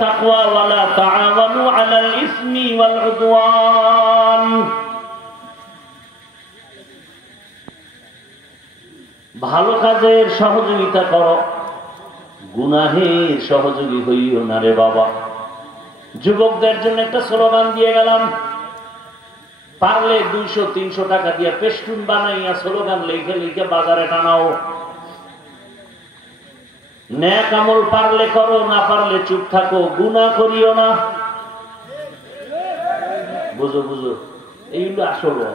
التقوى ولا تعاونوا على الإثم والعدوان ভালো কাজের সহযোগিতা করো, গুনাহের সহযোগী হইও না রে বাবা। যুবকদের জন্য একটা স্লোগান দিয়ে গেলাম, পারলে 200-300 টাকা দিয়ে পেস্টুন বানাইয়া স্লোগান লিখে লিখে বাজারে টানাও। নেক আমল পারলে করো, না পারলে চুপ থাকো, গুনাহ করিও না। বুঝো বুঝো, এইগুলো আসলে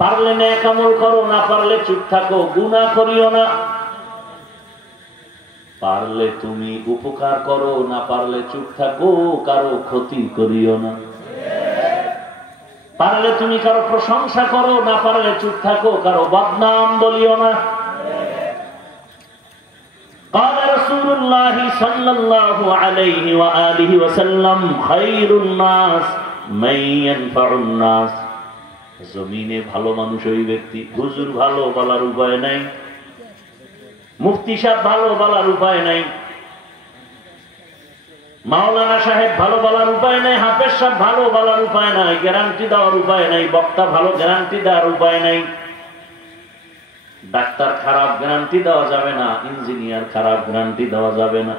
পারলে নেক আমল করো, না পারলে চুপ থাকো, গুনাহ করিও না। পারলে তুমি উপকার করো, না পারলে চুপ থাকো, কারো ক্ষতি করিও না। পারলে তুমি কারো প্রশংসা করো, না পারলে চুপ থাকো, কারো বদনাম বলিও না। قال رسول الله صلى الله عليه وآله وسلم خير الناس من ينفع الناس। জমিনে ভালো মানুষ ওই ব্যক্তি, হুজুর ভালো বলার উপায় নাই, মুফতি সাহেব ভালো বলার উপায় নাই, মাওলানা সাহেব ভালো বলার উপায় নাই, হাফেজ সাহেব ভালো বলার উপায় নাই, গ্যারান্টি দেওয়ার উপায় নাই, বক্তা ভালো গ্যারান্টি দেওয়ার উপায় নাই, ডাক্তার খারাপ গ্যারান্টি দেওয়া যাবে না, ইঞ্জিনিয়ার খারাপ গ্যারান্টি দেওয়া যাবে না।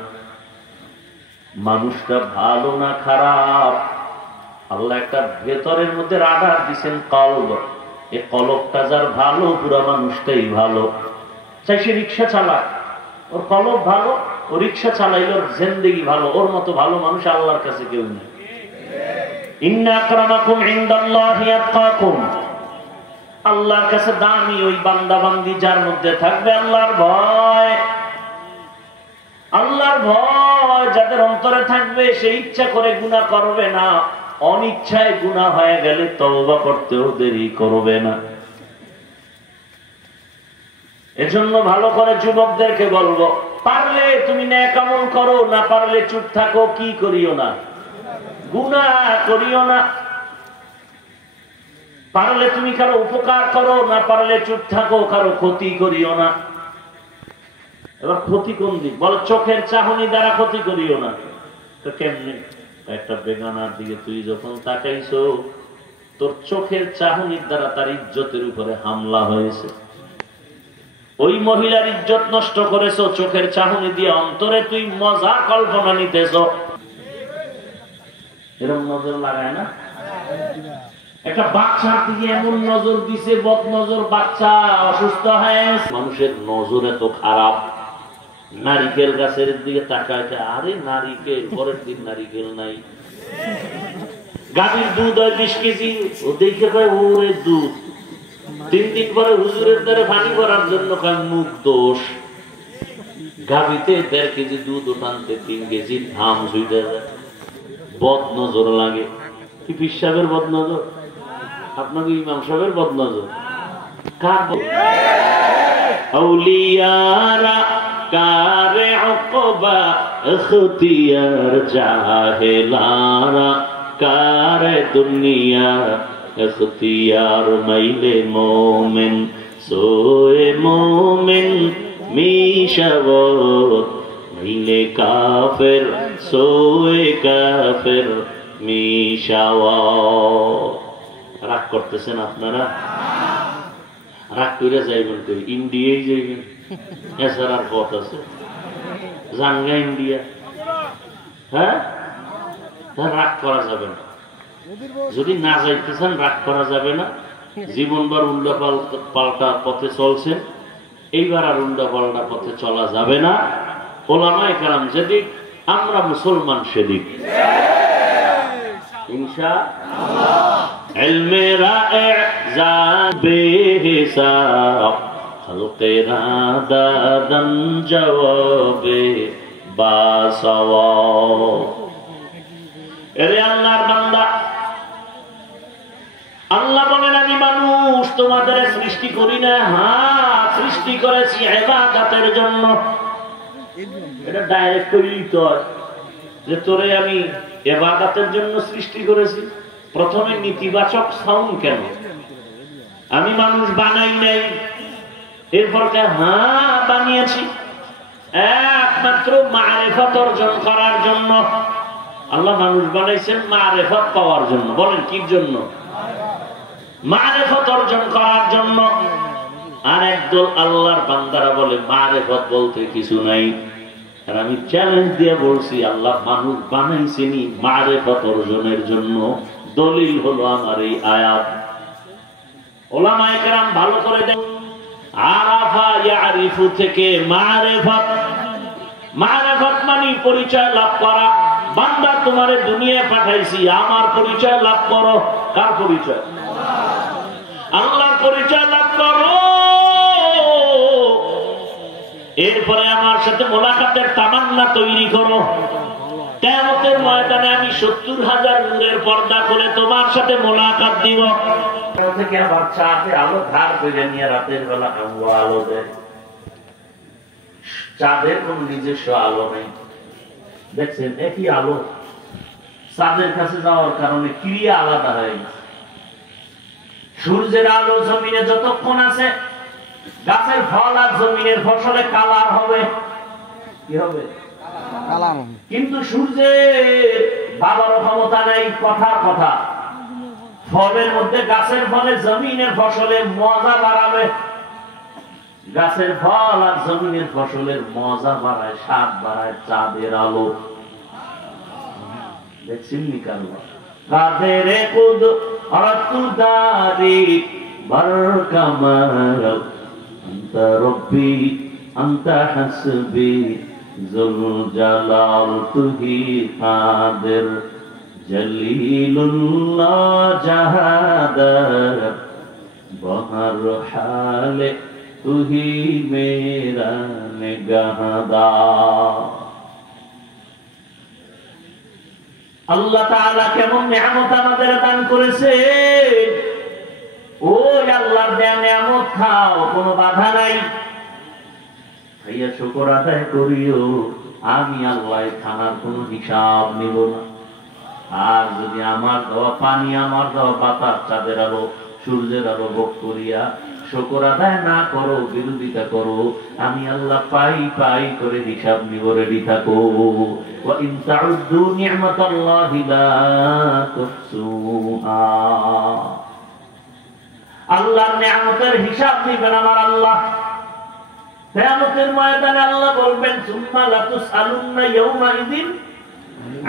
মানুষটা ভালো না খারাপ, আল্লাহ একটা ভেতরের মধ্যে রাডার দিচ্ছেন কলব, এই কলবটা যার ভালো, পুরা মানুষটাই ভালো। চাই সে রিক্সা চালাক, ওর কলব ভালো, ও রিক্সা চালাইলে ওর জিন্দেগি ভালো। ওর মতো ভালো মানুষ আল্লাহর কাছে কেউ নেই। ইন্না আকরামাকুম ইনদাল্লাহি আতকাকুম, আল্লাহর কাছে দামি ওই বান্দা বান্দি যার মধ্যে থাকবে আল্লাহর ভয়। আল্লাহর ভয় যাদের অন্তরে থাকবে, সে ইচ্ছা করে গুনাহ করবে না, অনিচ্ছায় গুনাহ হয়ে গেলে তওবা করতেও দেরি করবে না। এজন্য ভালো করে যুবকদেরকে বলবো, পারলে তুমি নেক আমল করো, না পারলে চুপ থাকো, কি করিও না, গুনাহ করিও না। পারলে তুমি কারো উপকার করো, না পারলে চুপ থাকো, কারো ক্ষতি করিও না। এবার ক্ষতি কোন দিক বল? চোখের চাহনি দ্বারা ক্ষতি করিও না। তো কেমনে? একটা বেগানার দিকে তুই যখন তাকাইছো, তোর চোখের চাহনির দ্বারা তার ইজ্জতের উপরে হামলা হয়েছে, ওই মহিলার ইজ্জত নষ্ট করেছো চোখের চাহনি দিয়ে, অন্তরে তুই মজা কল্পনা নিতেছ। এরকম নজর লাগায় না? একটা বাচ্চার দিকে এমন নজর দিছে, বদ নজর, বাচ্চা অসুস্থ হয়ে। মানুষের নজর এত খারাপ। নারিকেল গাছের দিকে তাকায়, আরে নারিকেল, পরের দিন নারিকেল নাই। গাভীর দুধ হয় 20 কেজি, ও দেখে কয় ওরে দুধ। 3 দিন পরে হুজুরের দ্বারে পানি ভরার জন্য কয় মুখ দোষ। গাভীতে 1.5 কেজি দুধ ওঠানতে 3 কেজি ঘাম ছুটে যায়। বদ নজর লাগে। কি পীর সাহেবের বদ নজর? আপনাকে ইমাম সাহেবের বদ নজর? কার? আউলিয়ারা কারে উকবা ইখতিয়ার, জাহেলারা কারে দুনিয়া ইখতিয়ার। মাইলে মোমেন সোয়ে মোমেন মিশাবত, মাইলে কাফের সোয়ে কাফের মিশাওয়াত। রাগ করতেছেন আপনারা? রাগ করে যাইবেন কই? ইন্ডিয়ায় যাইবেন, এছাড়ার পথ আছে? জানগা ইন্ডিয়া। হ্যাঁ, রাগ করা যাবে না। যদি না যাইতেছেন রাগ করা যাবে না। জীবনবার উল্টা পাল্টা পথে চলছেন, এইবার আর উল্টা পাল্টা পথে চলা যাবে না। ওলামায়ে কেরাম যেদিক, আমরা মুসলমান সেদিক ইনশাআল্লাহ। ইলমে রায়ে জান বেহিসাব, খালকে রাদাদান জওয়াবে বাসাওয়াব। এরে আল্লাহর বান্দা, আল্লাহ বলেন আমি মানুষ তোমাদের সৃষ্টি করি না, হ্যাঁ সৃষ্টি করেছি ইবাদতের জন্য। এটা ডাইরেক্ট কইলেই তো যে তোরে আমি ইবাদতের জন্য সৃষ্টি করেছি। প্রথমে নেতিবাচক সাউন্ড কেন? আমি মানুষ বানাই নাই, এরপর হ্যাঁ বানিয়েছি একমাত্র মারিফত অর্জন করার জন্য। আল্লাহ মানুষ বানাইছেন মারেফত পাওয়ার জন্য। বলেন কি জন্য? মারেফত অর্জন করার জন্য। আর একদল আল্লাহর বান্দারা বলে মারেফত বলতে কিছু নাই। আর আমি চ্যালেঞ্জ দিয়ে বলছি আল্লাহ মানুষ বানাইছেনি মারেফত অর্জনের জন্য। দলিল হলো আমার এই আয়াত। ওলামায়ে কেরাম ভালো করে দেন। আরাফা ইয়ারিফু থেকে মারেফত। মারেফত মানে পরিচয় লাভ করা। বান্দা তোমারে দুনিয়ায় পাঠাইছি, আমার পরিচয় লাভ করো। কার পরিচয়? আল্লাহর পরিচয় লাভ করো। এরপরে আমার সাথে মোলাকাতের তামান্না তৈরি করো। কিয়ামতের ময়দানে আমি 70,000 নূরের পর্দা করে তোমার সাথে মোলাকাত দিব। থেকে আবার চাঁদে আলো ধার করে নিয়ে রাতের বেলা আলো দেয়। চাঁদের কোন নিজস্ব আলো নেই। দেখছেন একই আলো, চাঁদের কাছে যাওয়ার কারণে ক্রিয়া আলাদা হয়ে গেছে। সূর্যের আলো জমিনে যতক্ষণ আছে, গাছের ফল আর জমিনের ফসলে কালার হবে। কি হবে? কিন্তু সূর্যের বাবার ক্ষমতা নেই। কথার কথা, ফলের মধ্যে গাছের ফলে জমিনের ফসলে মজা বাড়াবে। গাছের ফল আর জমিনের ফসলের মজা বাড়ায়, স্বাদ বাড়ায় চাঁদের আলো। দেখছেন নিকাল্লা কাদের কুদরতুদারি বরকামার আনতা রব্বি আনতা হাসবি যুল জালাল তুহি কাদের জলিলুল্লাহ জাহাদার বহর হালে তুহি মেরা নিগাহদা। আল্লাহ তাআলা কেমন নিয়ামত আমাদের দান করেছে। ওই আল্লাহর দেয়া নিয়ামত খাও, কোনো বাধা নাই। ভাইয়া শুকর আদায় করিও। আমি আল্লাহ খানার কোনো হিসাব নিব না। আর যদি আমার দেওয়া পানি, আমার দেওয়া বাতাস, চাঁদের আলো, সূর্যের আলো ভোগ করিয়া শুকর আদায় না করো, বিরোধিতা করো, আমি আল্লাহ পাই পাই করে হিসাব নিব। রেডি থাকো। ওয়া ইন তাউদ্দু নি'মাতাল্লাহি লা তুহসুহা। আল্লাহর নিয়ামতের হিসাব নিবেন আমার আল্লাহ। কিয়ামতের ময়দানে আল্লাহ বলবেন সুম্মা লাতুসআলুন্না ইয়াওমাইযিন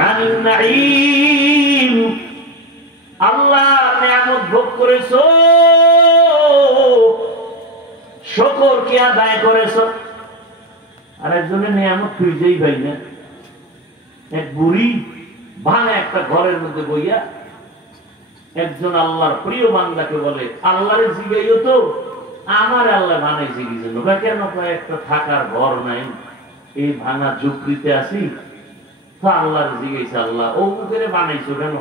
আনিন নাঈম। আল্লাহ নিয়ামত ভোগ করেছো, শুকর কি আদায় করেছো? আর একজনের নিয়ামত খুঁজেই পাই না। এক বুড়ি ভাঙা একটা ঘরের মধ্যে বইয়া একজন আল্লাহর প্রিয় বান্দাকে বলে, আল্লাহরে জিগাইও তো আমার আল্লাহ বানাইছে কি জন্য? কেন? একটা থাকার ঘর নাই, এই ভাঙা ঝুপড়িতে আছি, তো আল্লাহর জিগাইছে আল্লাহ ও মুখে বানাইছো কেন?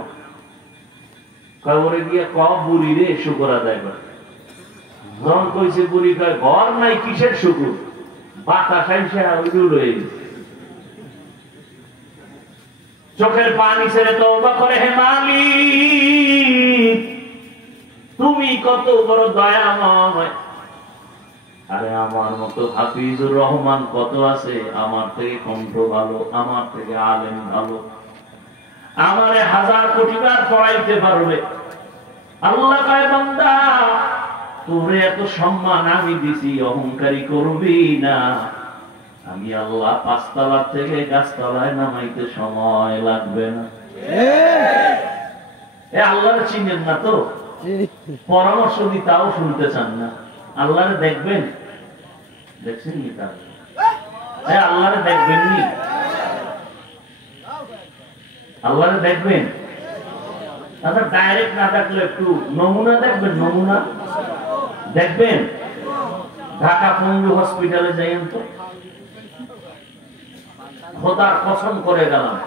ওরে গিয়া ক বুড়ি রে শুকর আদায় করে। যখন কইছে বুড়ি কয় ঘর নাই, কিসের শুকুর? বাতাস আইসা ওইগুলো রয়ে গেছে। চোখের পানি ছেড়ে তওবা করে, হে মালিক তুমি কত বড় দয়াময়। আরে আমার মতো হাফিজুর রহমান কত আছে, আমার থেকে কণ্ঠ ভালো, আমার থেকে আলেম ভালো, আমারে 1000 কোটি বার পড়াইতে পারবে। আল্লাহ কয় বান্দা তোরে এত সম্মান আমি দিছি, অহংকারী করবি না। আমি আল্লাহ 5 তলা থেকে গাছতলায় নামাইতে সময় লাগবে না। আল্লাহর চিনেন না তো, পরামর্শ দিয়ে তাও শুনতে চান না। আল্লাহরে দেখবেন, দেখছেন নি? আল্লাহরে দেখবেন নি? আল্লাহরে দেখবেন? আচ্ছা ডাইরেক্ট না দেখলে একটু নমুনা দেখবেন। নমুনা দেখবেন। ঢাকা পঙ্গু হসপিটালে যাইন তো, খোদার কসম করে গেলাম,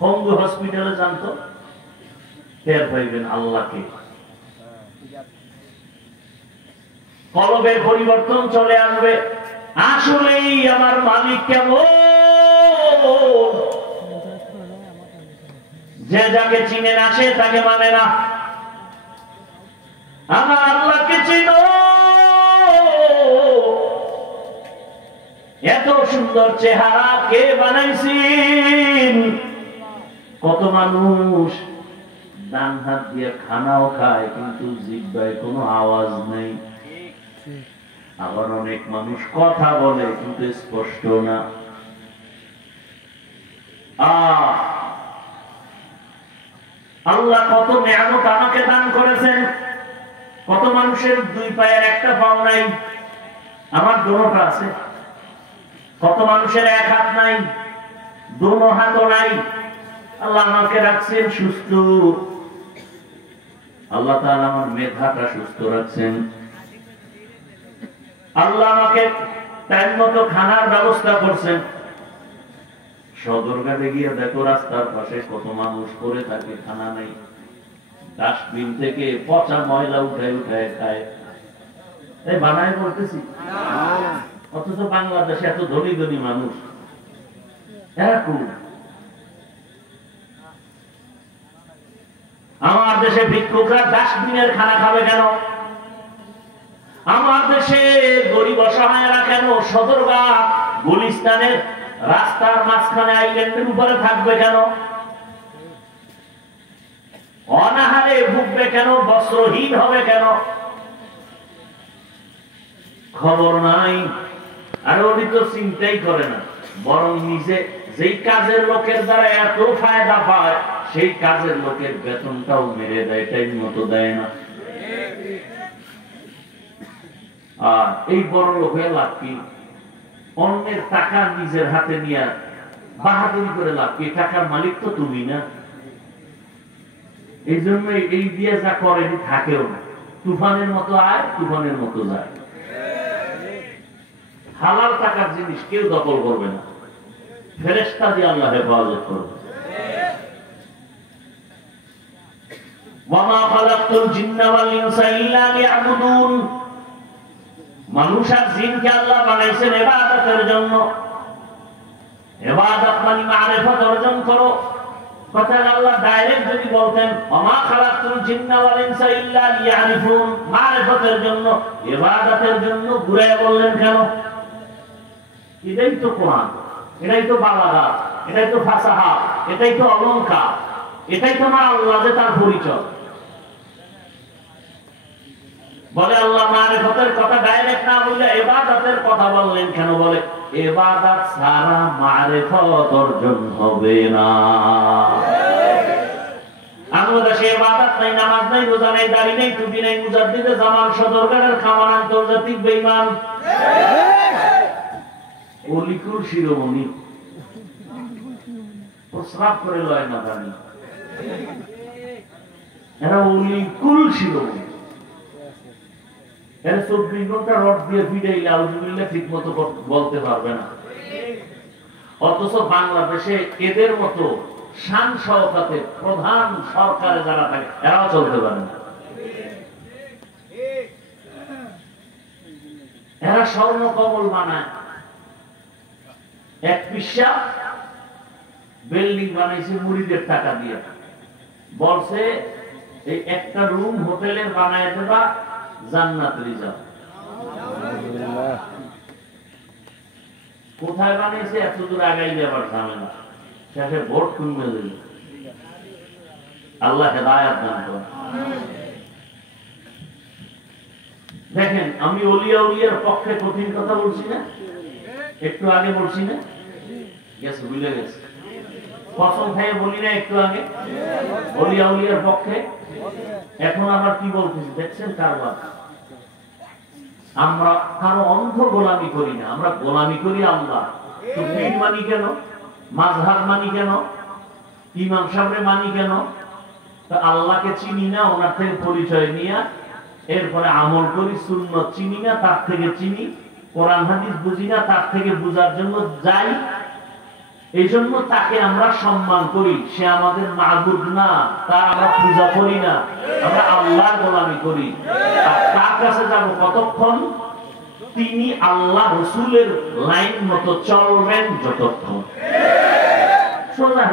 পঙ্গু হসপিটালে যান তো, টের পাইবেন আল্লাহকে। কলবের পরিবর্তন চলে আসবে। আসলেই আমার মালিক কেমন। যে যাকে চিনে না সে তাকে মানে না। আমার আল্লাহকে চিনো, এত সুন্দর চেহারা কে বানাইছেন? কত মানুষ ডান হাত দিয়ে খানাও খায় কিন্তু জিহ্বায় কোনো আওয়াজ নেই। আবার অনেক মানুষ কথা বলে কিন্তু স্পষ্ট না। আল্লাহ কত নিয়ামত আমাকে দান করেছেন। কত মানুষের দুই পায়ের একটা পাও নাই, আমার দুটোটা আছে। কত মানুষের এক হাত নাই, দুটো হাতও নাই। আল্লাহ আমাকে রাখছেন সুস্থ। আল্লাহ তাআলা আমার মেধাটা সুস্থ রাখছেন। আল্লাহ আমাকে টাইম মতো খানার ব্যবস্থা করছেন। সদরঘাটে গিয়ে দেখো রাস্তার পাশে কত মানুষ পড়ে থাকে, খানা নেই। ডাস্টবিন থেকে পচা ময়লা উঠায় উঠায় খায়। এই বানায় বলতেছি, অথচ বাংলাদেশে এত ধনী ধনী মানুষ, এরকম। আমার দেশে ভিক্ষুকরা ডাস্টবিনের খানা খাবে কেন? আমার দেশে গরিব অসহায়রা কেন সদরঘাট গুলিস্তানের রাস্তার মাঝখানে আইল্যান্ডের উপরে থাকবে কেন? অনাহারে ভুগবে কেন? বস্ত্রহীন হবে কেন? খবর নাই। আর উনি তো চিন্তাই করে না, বরং নিজে যেই কাজের লোকের দ্বারা এত ফায়দা পায় সেই কাজের লোকের বেতনটাও মেরে দেয়, টাইম মতো দেয় না। আর এই বড় লোক হয়ে লাভ কি? অন্যের টাকা নিজের হাতে নিয়ে বাহাদুরি করে লাভ কি? টাকার মালিক তো তুমি না। এই জন্য এই দিয়ে যা করে থাকেও না। তুফানের মতো আয়, তুফানের মতো যায়। হালাল টাকার জিনিস কেউ দখল করবে না, ফেরেশতা দিয়ে আল্লাহ হেফাজত করবে। ওয়ামা খালাকতুল জিন্না ওয়াল ইনসা ইল্লা লিয়াবুদুন। মানুষ আর জিনকে আল্লাহ বানাইছেন ইবাদতের জন্য। ইবাদত মানে মারিফত অর্জন করো। কথা আল্লাহ ডাইরেক্ট যদি বলতেন ওয়ামা খালাকতুল জিন্না ওয়াল ইনসা ইল্লা লিয়ারিফুন, মারিফতের জন্য, ইবাদতের জন্য ঘুরে বললেন কেন? এটাই তো কোরআন, এটাই তো বালাগাত, এটাই তো ফাসাহা, এটাই তো অলংকার, এটাই তো আমার আল্লাহ যে তার পরিচয়। বলে আল্লাহ মারিফতের কথা ডাইরেক্ট না বলে ইবাদতের কথা বললেন কেন? বলে ইবাদত ছাড়া মারিফত অর্জন হবে না। আমাদের দেশে ইবাদত নাই, নামাজ নাই, রোজা নাই, দাড়ি নাই, টুপি নাই, মুজাদ্দিদে জামান, সদরঘাটের খামান, আন্তর্জাতিক বেঈমান, অলিকুল শিরোমণি, প্রস্রাব করে লয় না জানি, এরা অলিকুল শিরোমণি। এরা 24 ঘন্টা রড দিয়ে ফিডাইলে আউযুবিল্লাহ ঠিক মতো বলতে পারবে না। অথচ বাংলাদেশে এদের মতো শান সহকাতে প্রধান সরকারে যারা থাকে এরাও চলতে পারে না। এরা স্বর্ণ কমল বানায়। এক পিসা বিল্ডিং বানাইছে মুরিদের টাকা দিয়ে, বলছে এই একটা রুম হোটেলের বানায় দেবা, জান্নাত রিজার্ভ। কোথায় বানিয়েছে? এত দূর আগাই যাবার ঝামেলা, শেষে ভোট কমে দিল। আল্লাহ হেদায়েত দান করেন। দেখেন, আমি ওলিয়া উলিয়ার পক্ষে কঠিন কথা বলছি না? একটু আগে বলছি না? গেছে, ভুলে গেছে। কসম খাইয়ে বলি না একটু আগে ওলিয়া উলিয়ার পক্ষে? এখন আবার কি বলতেছি দেখছেন? কারবার। আমরা কারো অন্ধ গোলামি করি না, আমরা গোলামি করি আল্লাহ। তো পীর মানি কেন? মাযহাব মানি কেন? ইমাম সাহেবরে মানি কেন? তো আল্লাহকে চিনি না, ওনার থেকে পরিচয় নিয়ে এরপরে আমল করি। সুন্নত চিনি না, তার থেকে চিনি। কোরআন হাদিস বুঝি না, তার থেকে বুঝার জন্য যাই। এই জন্য তাকে আমরা সম্মান করি। সে আমাদের মাবুদ না, তার আমরা পূজা করি না, আমরা আল্লাহর গোলামি করি। আর তার কাছে যাব কতক্ষণ? তিনি আল্লাহ রাসূলের লাইন মতো চলবেন যতক্ষণ। সোজা